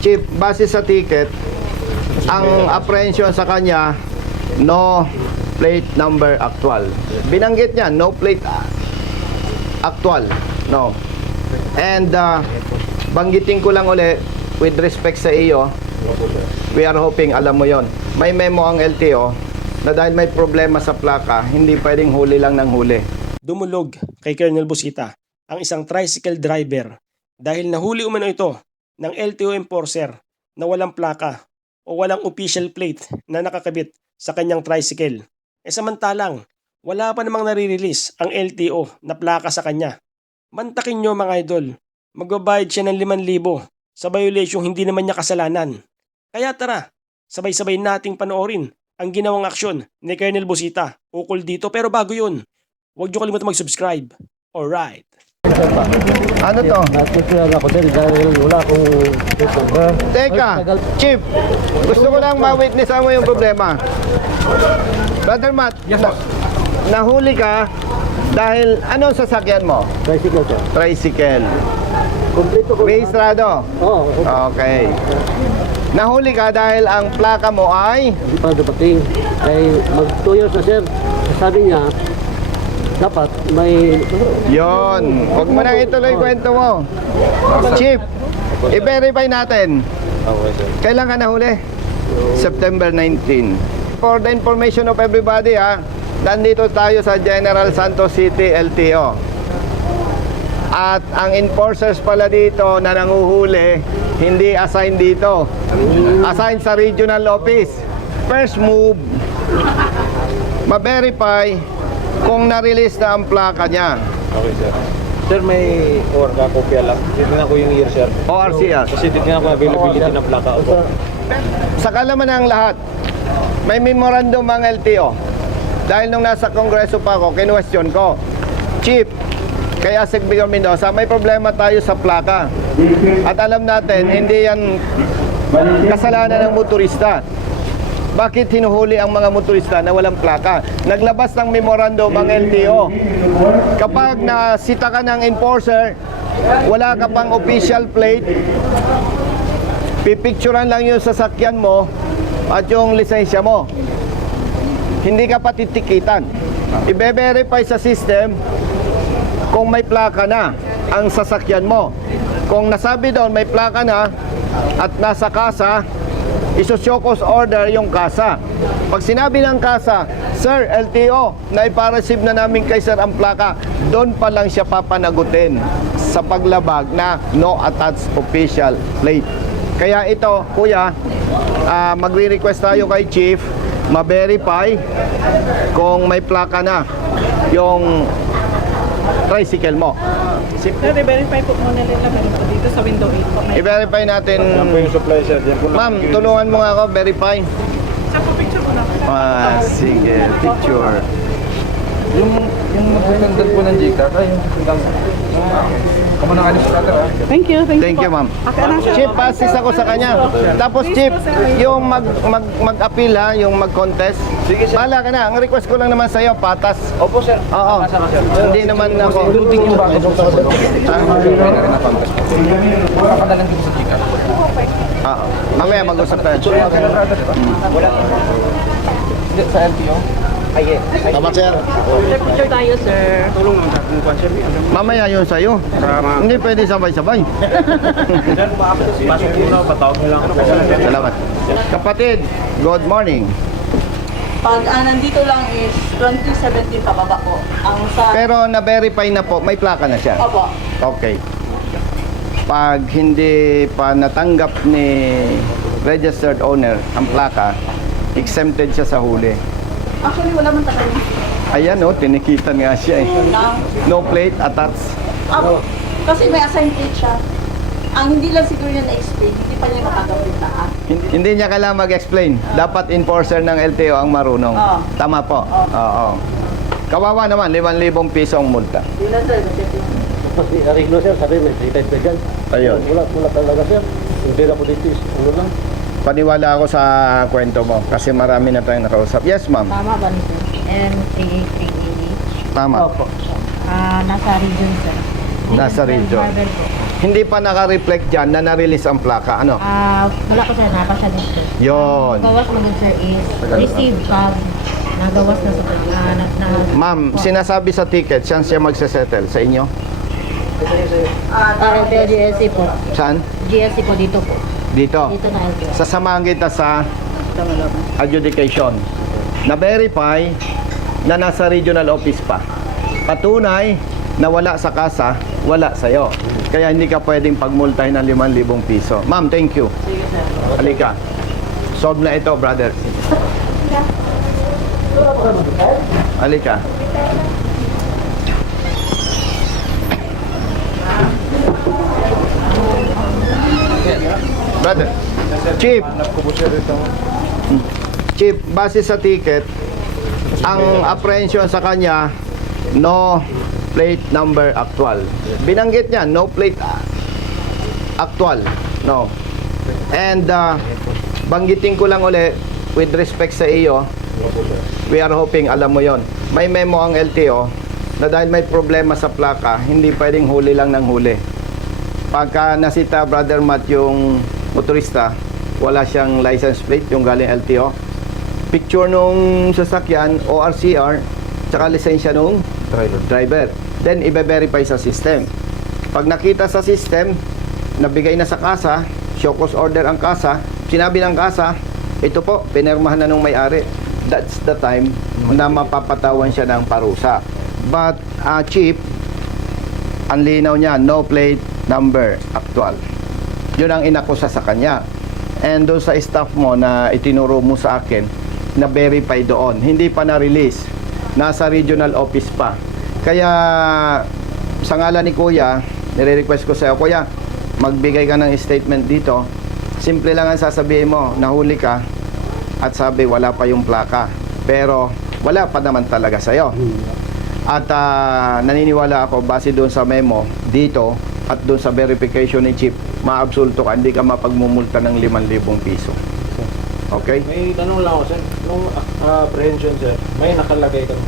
Chief, base sa ticket, ang apprehension sa kanya, no plate number actual. Binanggit niya, no plate actual. No. And banggitin ko lang uli, with respect sa iyo, we are hoping alam mo yon. May memo ang LTO na dahil may problema sa plaka, hindi pwedeng huli lang ng huli. Dumulog kay Colonel Busita ang isang tricycle driver dahil nahuli umano ito ng LTO enforcer na walang plaka o walang official plate na nakakabit sa kanyang tricycle. Samantalang, wala pa namang nare-release ang LTO na plaka sa kanya. Mantakin nyo mga idol, magbabayad siya ng 5,000 sa violation hindi naman niya kasalanan. Kaya tara, sabay-sabay nating panoorin ang ginawang aksyon ni Colonel Busita ukol dito. Pero bago yun, huwag nyo kalimutan mag-subscribe. Alright. Ano to? Natutulog ako sir dahil wala akong number. Teka, Chief, gusto ko lang ma-witness mo yung problema. Brother Matt, nahuli ka dahil anong sasakyan mo? Tricycle sir. Tricycle. Kompleto ko. Rehistrado? Oo. Okay. Nahuli ka dahil ang plaka mo ay? Hindi pa dumating. Ay mag 2 years na sir. Sabi niya, dapat may... Yon. Huwag mo nang ituloy kwento mo. Chief, i-verify natin. Kailan ka nahuli? September 19. For the information of everybody nandito tayo sa General Santos City LTO. At ang enforcers pala dito na nanguhuli, hindi assigned dito. Assigned sa regional office. First move, ma-verify kung na-release na ang plaka niya. Okay, sir. Sir, may orga kopya lang. Titignan ko yung year, sir. ORCR. Kasi titignan ko yung availability ng plaka. Sa kalaman ng lahat, may memorandum ang LTO. Dahil nung nasa kongreso pa ako, kinwestiyon ko, Chief, kaya Secretary Mendoza, may problema tayo sa plaka. At alam natin, hindi yan kasalanan ng motorista. Bakit hinuhuli ang mga motorista na walang plaka? Naglabas ng memorandum ang LTO. Kapag nasita ka ng enforcer, wala ka pang official plate, pipicturan lang yung sasakyan mo at yung lisensya mo. Hindi ka pa titikitan. I-verify sa system kung may plaka na ang sasakyan mo. Kung nasabi doon may plaka na at nasa kasa, iso-showcause order yung kasa. Pag sinabi ng kasa, Sir, LTO, na ipareceive na namin kay Sir ang plaka, doon pa lang siya papanagutin sa paglabag na no attached official plate. Kaya ito, kuya, magre-request tayo kay Chief, ma-verify kung may plaka na yung tricycle mo. I-verify po muna nila meron po dito sa window 8 po. I-verify natin. Yan po yung supply, sir. Yan po lang. Ma'am, tulungan mo nga ako, verify. Sa po picture ko na po. Sige, picture. Yung magagandad po ng Gcash, ay yung kamo na kanin sa cutter, Thank you, Thank you, ma'am. Chief, passes ako sa kanya. Tapos, Chief, yung mag-appeal yung mag-contest. Sige, sir. Bahala ka na. Ang request ko lang naman sa'yo, patas. Opo, sir. Oo. Hindi naman ako. Including yung bago po sa ano. Wala pa dalang dito sa Gcash. Oo. Mamaya mag-usap tayo. Sa LTO? Tama, sir. Picture tayo, sir. Tulong naman sa kung sir. Mamaya yun sa'yo. Hindi pwede sabay-sabay. Sir, pasok muna, patawag nyo lang. Salamat. Kapatid, good morning. Pag nandito lang is 2017 pababa po. Ang sa... Pero na-verify na po, may plaka na siya. Opo. Okay. Pag hindi pa natanggap ni registered owner ang plaka, exempted siya sa huli. Actually, wala man tagal. Ayan tinikitan nga siya eh. No plate attached. Kasi may assigned plate siya. Ang hindi lang siguro niya na-explain, hindi pa niya matanggap yung lahat. Hindi niya kailangan mag-explain. Dapat enforcer ng LTO ang marunong. Oo. Tama po. Oo. Kawawa naman, 5,000 piso ang multa. Yun lang, sir. Si Arigno sir, sabi may 3 times na dyan. Ayun. Wala talaga sir. Yung pera po dito is ano lang. Paniwala ako sa kwento mo kasi marami na tayong nakausap. Yes, ma'am. Tama ba nito? M-A-A-T-A-H. Tama. Opo. Nasa region, sir. Nasa region. Marvel po. hindi pa naka-reflect dyan na na-release ang plaka. Ano? Wala ko sir, napa siya dito. Yon. Gawas mo dun sir is receive pag nagawas na sa Ma'am, sinasabi sa ticket, saan siya magsesettle? Sa inyo? LTO GSC po. Saan? GSC po dito po. Dito. Dito na LTO. Sasamahan kita sa adjudication. Na-verify na nasa regional office pa. Patunay na wala sa kasa, wala sa'yo. Kaya hindi ka pwedeng pagmultahin ng 5,000 piso. Ma'am, thank you. Halika. Solve na ito, brother. Halika. Brother. Chief. Chief, base sa ticket, ang apprehension sa kanya, no plate number actual. Binanggit niya, no plate actual. No. And banggitin ko lang uli, with respect sa iyo, we are hoping alam mo yon. May memo ang LTO na dahil may problema sa plaka, hindi pwedeng huli lang ng huli. Pagka nasita, Brother Matt, yung motorista, wala siyang license plate, yung galing LTO, picture nung sasakyan, ORCR, tsaka lisensya nung driver. Then, ibe-verify sa system. Pag nakita sa system, nabigay na sa kasa, show cause order ang kasa, sinabi ng kasa, ito po, pinirmahan na nung may-ari. That's the time na mapapatawan siya ng parusa. But, Chief, ang linaw niya, no plate number actual. Yun ang inakusa sa kanya. And doon sa staff mo na itinuro mo sa akin, na verify doon. Hindi pa na-release. Nasa regional office pa. Kaya, sa ngalan ni Kuya, nire-request ko sa'yo, Kuya, magbigay ka ng statement dito. Simple lang ang sasabihin mo, nahuli ka, at sabi, wala pa yung plaka. Pero, wala pa naman talaga sa'yo. At naniniwala ako, base doon sa memo, dito, at doon sa verification ni Chief, maabsulto ka, hindi ka mapagmumulta ng 5,000 piso. Okay? May tanong lang ako, sir. Nung apprehension, sir, may nakalagay kang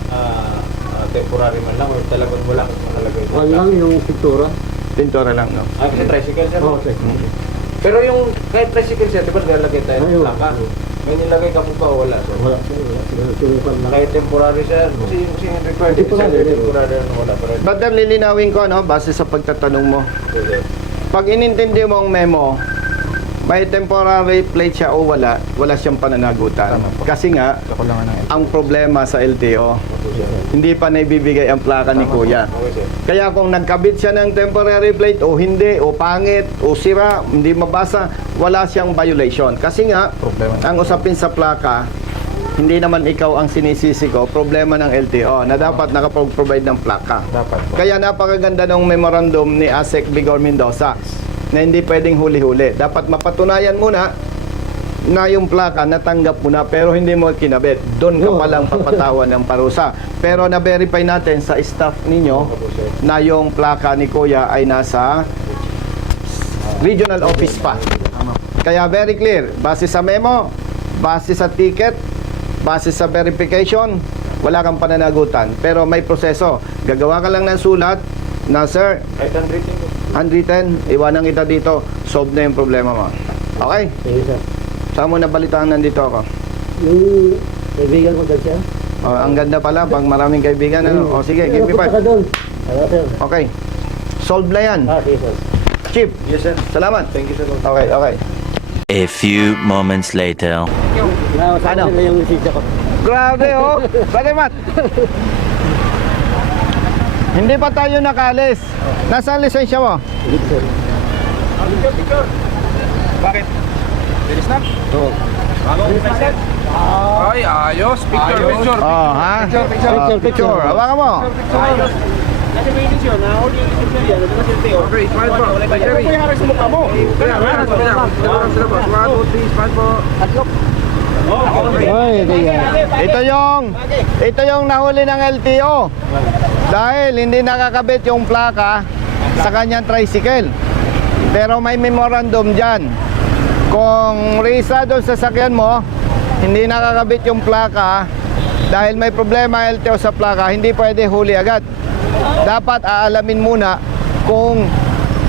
temporary man lang o talagang wala kang nakalagay? Wala lang yung pintura. Pintura lang, no? Kasi tricycle, sir. Oo, sir. Pero yung kahit tricycle, sir, di ba nakalagay tayo Ayun. ng plaka? May nilagay ka po ba o wala, sir? Wala, sir. Wala. Sinusunukan lang. Kahit temporary, sir. Kasi yung required, sir, temporary ano wala. Pero But then, lilinawin ko, no, base sa pagtatanong mo. Pag inintindi mo ang memo, may temporary plate siya o wala siyang pananagutan. Kasi nga, Kakulangan ng ang problema sa LTO, hindi pa naibibigay ang plaka ni Kuya. okay, sir. Kaya kung nagkabit siya ng temporary plate o hindi, o pangit, o sira, hindi mabasa, wala siyang violation. Kasi nga, Problema. ang usapin sa plaka, hindi naman ikaw ang sinisisi ko, problema ng LTO na dapat nakapag-provide ng plaka. Dapat po. Kaya napakaganda ng memorandum ni ASEC Bigor Mendoza na hindi pwedeng huli-huli. Dapat mapatunayan muna na yung plaka natanggap mo na pero hindi mo kinabit. Doon ka palang papatawan ng parusa. Pero na-verify natin sa staff ninyo na yung plaka ni Kuya ay nasa regional office pa. Kaya very clear, base sa memo, base sa ticket, base sa verification, wala kang pananagutan. Pero may proseso. Gagawa ka lang ng sulat na, sir, Kahit handwritten ko. handwritten, iwanan kita dito, solve na yung problema mo. Okay? Sige, sir. Saan mo nabalitaan nandito ako? Yung kaibigan ko dyan siya. Oh, ang ganda pala, pag maraming kaibigan, ano? O sige, give me Punta ka 5. doon. Ano, sir? Okay. Solve na yan. Sige, sir. Chief, Yes, sir. salamat. Thank you, sir. Okay, okay. A few moments later. Sa Ano? nila yung lisensya ko. Grabe, oh. Brother Matt. Hindi pa tayo nakalis. Nasaan lisensya mo? Dito, sir. Bakit? Bilis na? Oo. Ay, ayos. Picture. Oh, ha? Picture. Picture. Hawakan mo. Kasi may edisyon, na-hold yung edisyon yan, ito na silteo. Okay, smile po. Jerry. Ito yung harap sa mukha mo. Kaya, meron po. Sila po. 1, 2, 3, smile po. Ay, Ito yung nahuli ng LTO. Dahil hindi nakakabit yung plaka sa kanyang tricycle. Pero may memorandum dyan. Kung registrado sa sasakyan mo, hindi nakakabit yung plaka, dahil may problema LTO sa plaka, hindi pwede huli agad. Dapat aalamin muna kung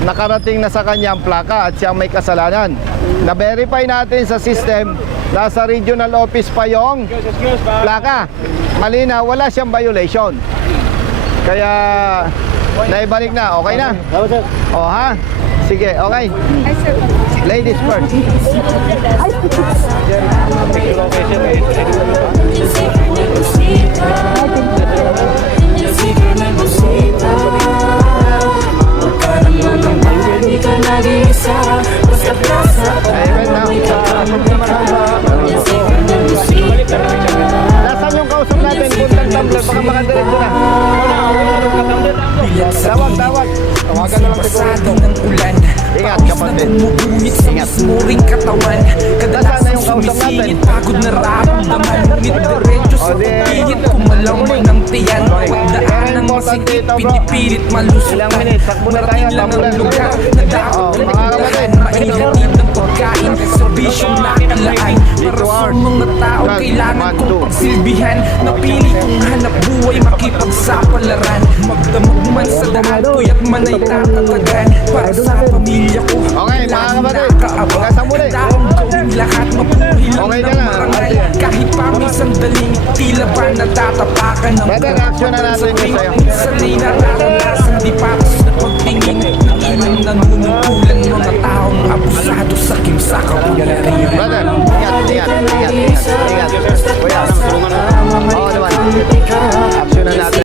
nakarating na sa kanya ang plaka at siyang may kasalanan. Na-verify natin sa system, nasa regional office pa yung plaka. Malinaw, wala siyang violation. Kaya naibalik na, okay na? Tama, sir. O ha? Sige, okay. Ladies first. Amen na. Nasaan yung kausap natin? Puntang tumbler, baka makadiretso na. Tawag. Tawagan na lang siguro. ng ulan. Ingat, kapatid. Bumubuhit sa mismuring katawan. Nasaan na yung kausap natin? Pagod na ramdaman. Ngunit diretso sa pagpihit. Kumalaman ng tiyan. Pagdaan ng masikip. Pinipilit malusot. Ilang minutes, sakbo na tayo, Marating lang ang tumbler. lugar na dapat Oh, mga kapatid. maingatid ng pagkain. Serbisyong nakalaan. Para sa mga tao One, kailangan one, kong two. pagsilbihan. Napili kong hanap buhay makipagsapalaran. Magdamag man sa daan ko'y at manay tatatagan. Para sa pamilya ko. Okay, mga kapatid. Nakaabang. Hanggang sa muli. Taong gawin lahat mapuhi lang Okay ka ng na. marangal. Kahit pa may sandaling tila ba natatapakan ng Brother, action na natin yun sa'yo. minsan ay nararanasan di patos na pagtingin ng ilang nanunungkulan mga taong abusado sa kimsa kapangyarihan. Brother, ingat. Kuya, oo naman. Action na natin.